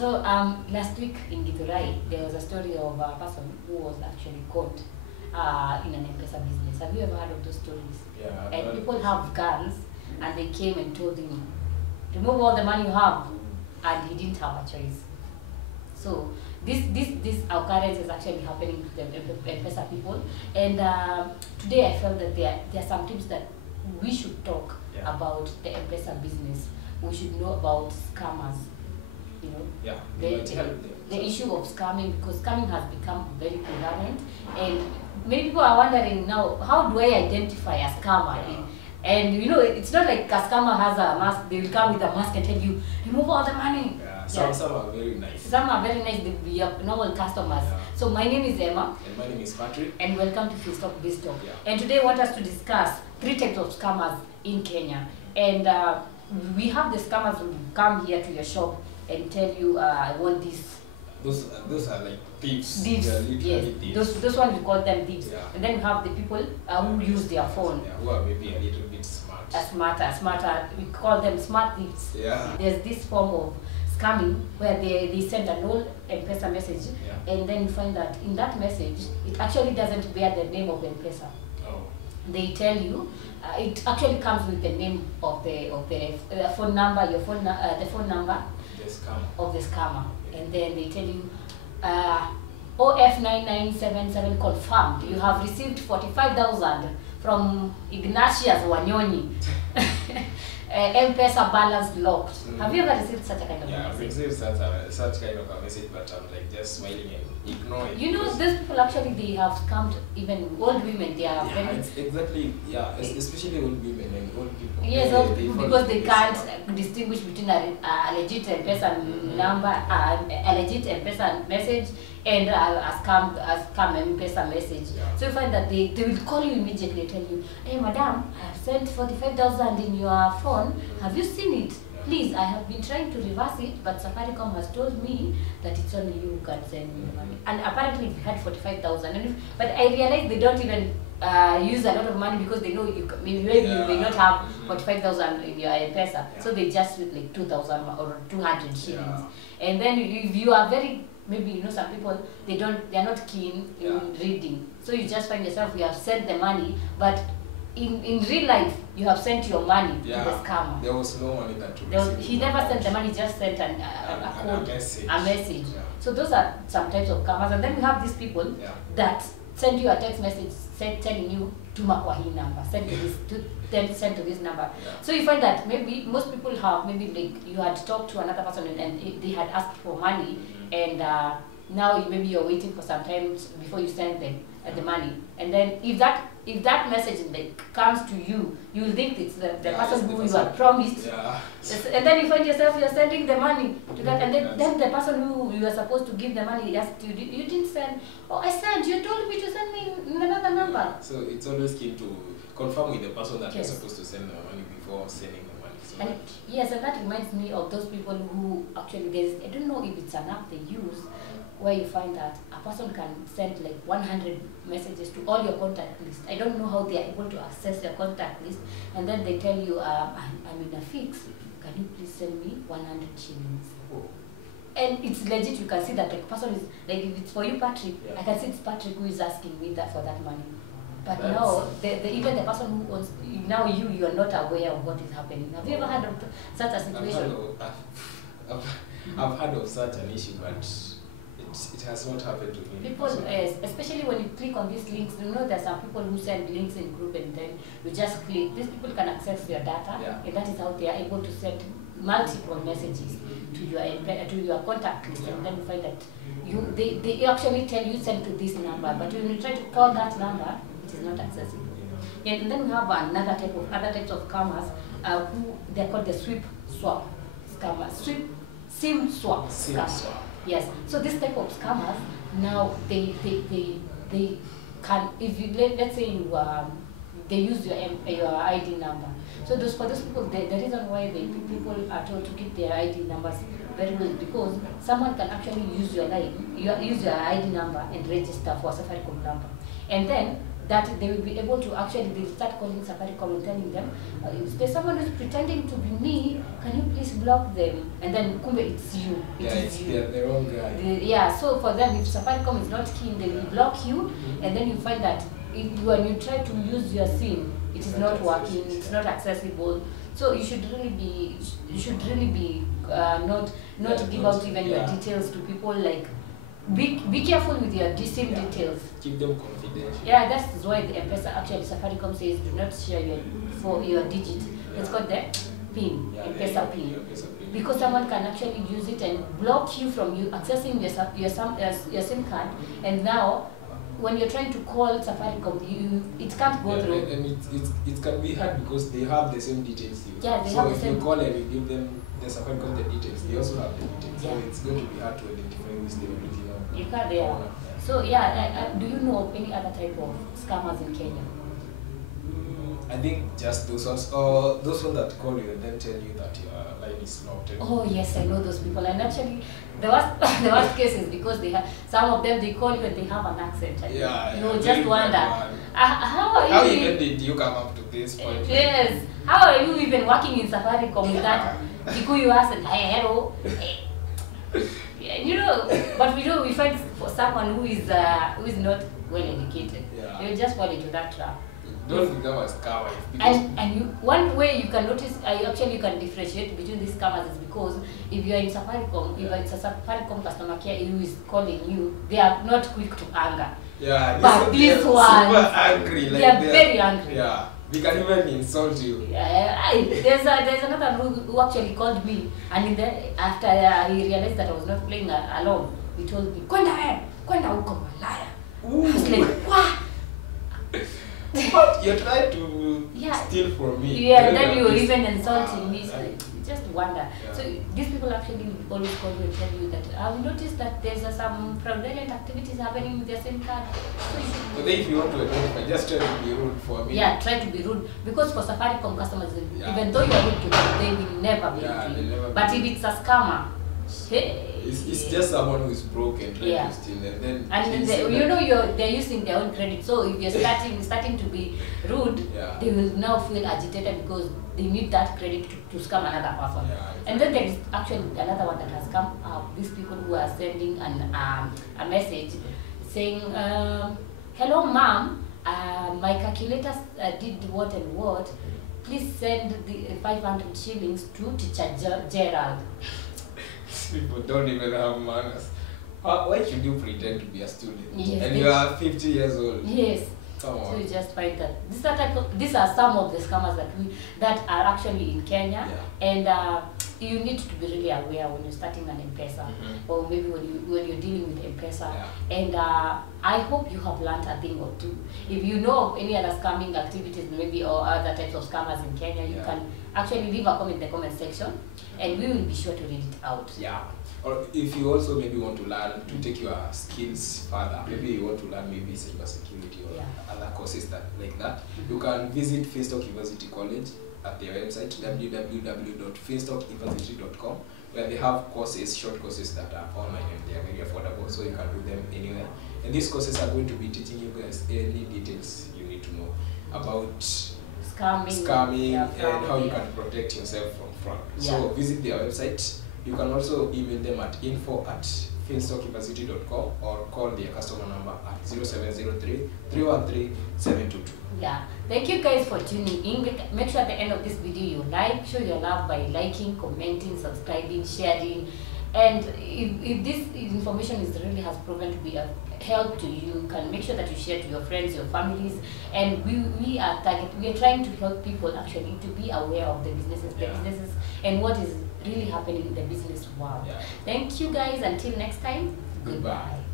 So last week in Githurai, there was a story of a person who was actually caught in an MPESA business. Have you ever heard of those stories? Yeah. And people have guns, and they came and told him, remove all the money you have, and he didn't have a choice. So this occurrence is actually happening to the MPESA people, and today I felt that there are some tips that we should talk about the MPESA business. We should know about scammers. You know, the issue of scamming, because scamming has become very prevalent, and many people are wondering now, how do I identify a scammer? And you know, it's not like a scammer has a mask. They will come with a mask and tell you, remove all the money. Some are very nice. Some are very nice. They are normal customers. So my name is Emma. And my name is Patrick. And welcome to Freestop Wisdom. And today I want us to discuss 3 types of scammers in Kenya. And we have the scammers who come here to your shop and tell you, I want this. Those are like thieves. Thieves, yes. Thieves. Those ones we call them thieves. And then we have the people who use their phone. Who are maybe a little bit smart. Smarter. We call them smart thieves. There's this form of scamming where they send an old MPESA message, and then you find that in that message it actually doesn't bear the name of the MPESA. They tell you it actually comes with the name of the phone number, the phone number of the scammer, and then they tell you OF9977 confirmed you have received 45,000 from Ignatius Wanyonyi. MPESA balance locked. Have you ever received such a kind of message? Yeah, I've received such kind of a message, but I'm like just smiling and ignoring. You know, these people actually, they have scammed even old women. They are very... Exactly, especially old women and old people. Yes, old people, because they can't distinguish between a legit MPESA number, a legit MPESA message, and a scam MPESA message. So you find that they will call you immediately and tell you, hey madam, I have sent 45,000 in your phone. Have you seen it? Please, I have been trying to reverse it, but SAFARICOM has told me that it's only you who can send me the money. And apparently we had 45,000. But I realized they don't even use a lot of money, because they know maybe you may not have 45,000 in your MPESA. So they just with like 2,000 or 200 shillings. And then if you are very, maybe you know, some people they are not keen in reading, so you just find yourself, you have sent the money, but in real life you have sent your money to the scammer. There was no money that he never sent the money, just sent a code, a message. So those are some types of scammers. And then we have these people that send you a text message telling you TUMA kwa hii number, send to this number. So you find that maybe most people have, maybe like you had talked to another person and they had asked for money, and now maybe you're waiting for some time before you send them the money. And then if that message comes to you, you will think it's the person who you had promised. And then you find yourself, you're sending the money to that, and then the person who you are supposed to give the money asked you, you didn't send. Oh, I sent, you told me to send me another number. So it's always key to confirm with the person that you're supposed to send the money before sending the money. So and that reminds me of those people who actually, I don't know if it's an app they use, where you find that a person can send like 100 messages to all your contact list. I don't know how they are able to access your contact list, and then they tell you, I'm in a fix, can you please send me 100 shillings? And it's legit, you can see that the person is, like if it's for you Patrick, I can see it's Patrick who is asking me that for that money. But now, even the person who owns, now you are not aware of what is happening. Have you ever heard of such a situation? I've heard of such an issue, but it has not happened to me. People, especially when you click on these links, you know there's some people who send links in group, and then you just click. These people can access your data, and that is how they are able to send multiple messages to your contact list. And then you find that they actually tell you send to this number, but when you try to call that number, it is not accessible. And then we have other types of scammers who they're called the sweep swap scammers. SIM swap scammers. Yes. So this type of scammers, now they can, if you let's say they use your ID number. So for those people, the reason why people are told to keep their ID numbers very well, because someone can actually use your ID number and register for a SAFARICOM number. and then that they will be able to actually, they'll start calling Safaricom and telling them, if there's someone who's pretending to be me, can you please block them? And then kumbe it's you. It's their own guy. So for them, if Safaricom is not keen, they will block you, and then you find that when you try to use your SIM, it is not working, it's not accessible. So you should really be not give out even your details to people. Like, be careful with your SIM details. Keep them confidential. Yeah, that's why the MPESA, actually Safaricom says do not share your digit. It's called the PIN, MPESA PIN. Because someone can actually use it and block you from accessing your SIM card, and now when you're trying to call Safaricom, it can't go through. And it can be hard because they have the same details. Yeah, they so have the if same. you call and you give them the Safaricom the details, they also have the details. Yeah. So it's going to be hard to identify who is the original. You can't, yeah. So do you know of any other type of scammers in Kenya? I think just those ones, or those ones that call you and then tell you that your line is locked. Oh yes, I know those people. And actually, the worst case is because they have, some of them, they call you and they have an accent. You just wonder, how even did you come up to this point? Yes, how are you even working in Safaricom with that Kikuyu accent? Hey, hello. But we find for someone who is not well educated, you just fall into that trap. Don't become a scammer. And one way you can notice, you can differentiate between these scammers is because if you are in Safaricom, if it's a Safaricom customer care who is calling you, they are not quick to anger. Yeah, but these ones, super angry. They are very angry. Yeah, they can even insult you. Yeah, there's another who actually called me, and after he realized that I was not playing along, he told me, "Kwenda huko malaya." I was like, "What?" But you're trying to steal from me. Yeah, and then you're even insulting me. So you just wonder. So these people actually always call you and tell you that I've noticed that there's some fraudulent activities happening with their SIM card. So if you want to identify, just try to be rude for me. Yeah, try to be rude. Because for Safaricom customers, even though you're rude to them, they will never be rude to you. But if it's a scammer, it's just someone who is broke and trying to steal, and then they're using their own credit. So if you're starting to be rude, they will now feel agitated because they need that credit to scam another person. And then there is actually another one that has come up. These people who are sending a message saying, "Hello, ma'am. My calculators did what and what. Please send the 500 shillings to teacher Gerald." People don't even have manners. Why should you pretend to be a student? Yes, and you are 50 years old. Yes. Come on. So you just find that these are some of the scammers that are actually in Kenya, and you need to be really aware when you're starting an MPESA, or maybe when you're dealing with MPESA. And I hope you have learned a thing or two. If you know of any other scamming activities, maybe, or other types of scammers in Kenya, you can actually leave a comment in the comment section, and we will be sure to read it out. Yeah. Or if you also maybe want to learn to take your skills further, maybe you want to learn maybe cybersecurity or other courses like that, you can visit Finstock University College at their website www.finstockuniversity.com, where they have courses, short courses that are online and they are very affordable, so you can do them anywhere. And these courses are going to be teaching you guys any details you need to know about scamming and how you can protect yourself from fraud. So visit their website. You can also email them at info@finstockuniversity.com or call their customer number at 0703-313-722. Yeah. Thank you guys for tuning in. Make sure at the end of this video you show your love by liking, commenting, subscribing, sharing. And if this information really has proven to be a help to you, can make sure that you share to your friends, your families. And we are trying to help people actually to be aware of the businesses and what is really happening in the business world. Thank you guys. Until next time, goodbye.